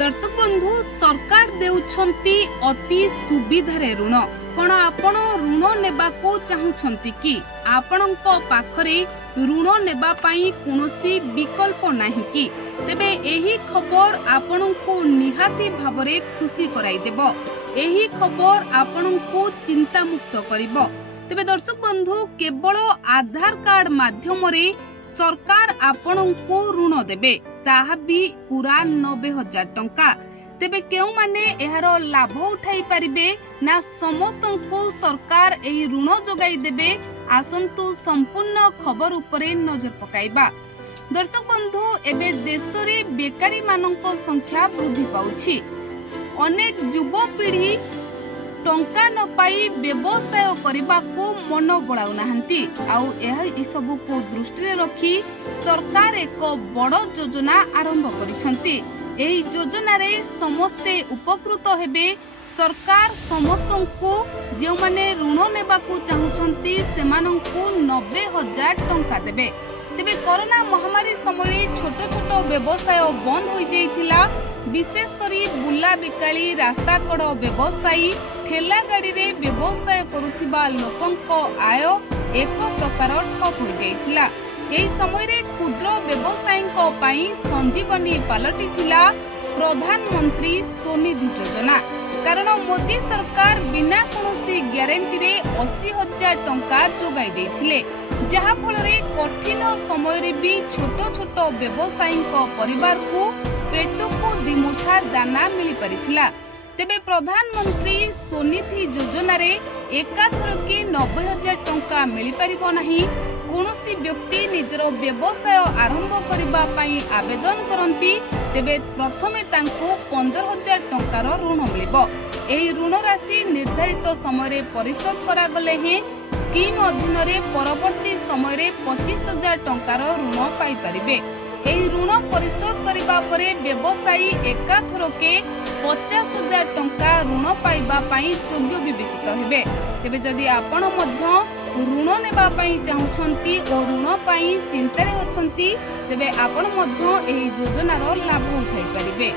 दर्शक बंधु सरकार देउछंती अति सुविधारे ऋण कोन आपण ऋण नेबा को चाहुछंती कि आपणको पाखरे ऋण नेबा पई कोनोसी विकल्प नाही कि तेबे एही खबर आपणको निहाती भाबरे खुशी कराई देबो। एही खबर आपणको चिंता मुक्त करिवो। तेबे दर्शक बंधु केवल आधार कार्ड माध्यम रे सरकार आपणको ऋण देबे ताहा भी पूरा 90,000 टंका। तेबे केउ माने एहार लाभ उठाई परिबे ना समस्त को सरकार एही ऋण जोगाई देबे। आसंतु संपूर्ण खबर उपरे नजर पकाइबा। दर्शक बंधु एबे देश रे बेकारी मानक संख्या वृद्धि पाउछि। अनेक युवा पीढ़ी टंका न पाई व्यवसाय करने को मन बड़ाऊ नाहंती। आउ एही सबु को दृष्टि रे रखी सरकार एक बड़ योजना आरंभ करिसंती। एही योजना रे समस्ते उपकृत हेबे। सरकार समस्त को जो माने ऋण नेबा को चाहुछंती सेमानंकु 90,000 टंका देबे। तेबे कोरोना महामारी समय छोट छोट व्यवसाय बंद हो जाइथिला। विशेष करी बुला बिकाली रास्ता कड़ व्यवसायी ठेला गाड़ी रे व्यवसाय करुथिबा लोकंको आय एक प्रकार ठप हो जाइथिला। एही समय रे क्षुद्र व्यवसायींको पई संजीवनी पालटी थिला प्रधानमंत्री स्वनिधि योजना। कारण मोदी सरकार बिना कोनोसी ग्यारंटी रे 80,000 टंका जोगाई देथिले, जहा फल रे कठिन समय रे भी छोट छोट व्यवसायींको परिवार को पेटको दिमुठा दाना मिली परिथिला। तेबे प्रधानमंत्री स्वनिधि योजना रे एकाथर के 90,000 टंका मिली परिबो नाही। कोनोसी व्यक्ति निजर व्यवसाय आरंभ करिबा पई आवेदन करंती तेबे प्रथमे तांको 15,000 टंकार ऋण मिलिबो। एही ऋण राशि निर्धारित समय रे परिशोध करा गले हे स्कीम अधीन रे परवर्ती समय रे 25,000 टंकार ऋण पाई परिबे। एही ऋण परिशोध करिबा परे व्यवसायी एकाथरके 50,000 टंका ऋण पाइबा पई योग्य विवेचित हेबे। तेबे जदि आपण मध्य ऋण नेबा पई चाहुछंती ओ ऋण पई चिंता रे अछंती तेबे आपण मध्य एही योजनार लाभ उठाई परिबे।